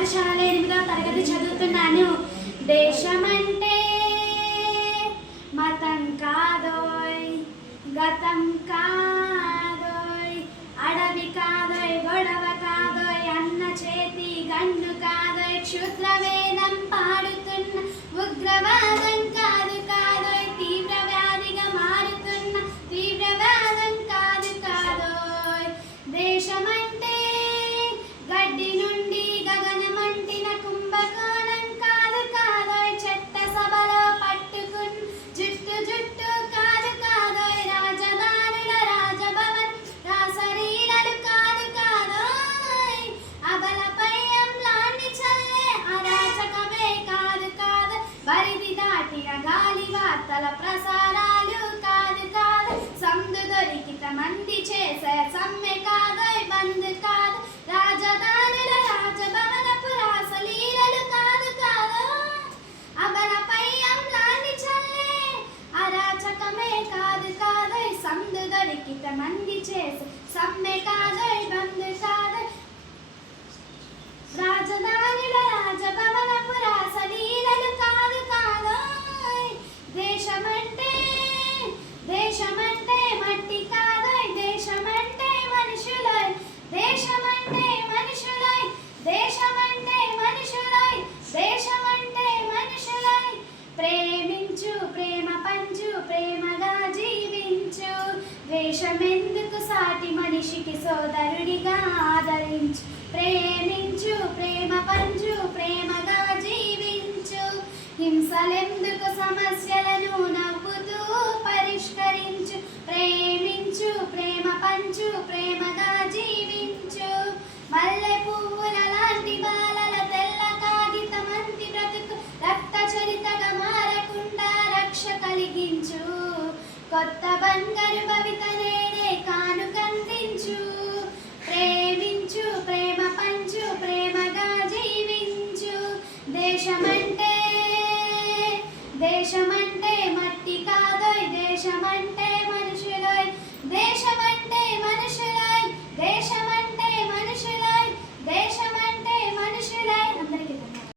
పాఠశాల 8వ తరగతి చదువుతున్నాను. దేశమంటే మతం కాదోయ్, గతం కాదోయ్, అడవి కాదోయ్, గొడవ కాదోయ్, అన్న చేతి గన్ను కాదోయ్, క్షుద్రవేదం పాడుతున్న ఉగ్రవాదం కాదు కాదోయ్, తీవ్ర వ్యాధిగా మారుతున్న తీవ్రవాదం కాదు కాదోయ్. దేశమంటే గడ్డి నుండి గగనమంటిన కుంభకోణం కాదు కాదోయ్, చెత్త సభలో పట్టుకున్న జుట్టు జుట్టు కాదు కాదోయ్, రాజధానుల రాజభవన్ రాసరీలలు కాదు కాదోయ్, అబలపై అమ్లాన్ని చల్లే అరాచకమే కాదు కాదు, పరిధి దాటిన గాలి వార్తల ప్రసారాలు కాదు కాదు, సందు దొరికిత మంది చేసే సమ్మె కాదోయ్, బంద్ కాదు, రాజధానుల రాజభవనపు రాసలీలలు కాదు కాదు, అబలపై అమ్లాన్ని చల్లే అరాచకమే కాదు కాదోయ్, సందు దొరికిత మంది చేసే సమ్మె కాదోయ్, బంద్ కాదు, రాజధానుల రాజభవనపు రాసలీలలు కాదు కాదోయ్. దేశమంటే దేశమంటే మట్టి కాదోయ్, దేశమంటే మనుషులోయ్, దేశమంటే మనుషులోయ్, దేశమంటే మనుషులోయ్, దేశమంటే మనుషులోయ్. ప్రేమించు, ప్రేమ పంచు, ప్రేమగా జీవించు, ద్వేషమెందుకు సాటి మనిషికి సోదరుడిగా ఆదరించు, ప్రేమించు, ప్రేమ పంచు, ప్రేమగా జీవించు, హింసలెందుకు సమస్యలను నవ్వుతూ పరిష్కరించు, ప్రేమించు, ప్రేమ పంచు, ప్రేమగా జీవించు, మల్లె పువ్వుల లాంటి బాలల తెల్ల కాగితమంతి బ్రతుకు రక్త చరితగా మారకుండా రక్ష కలిగించు, కొత్త బంగారు భవిత నేడే కానుకందించు, ప్రేమించు, ప్రేమ పంచు, ప్రేమగా జీవించు, దేశం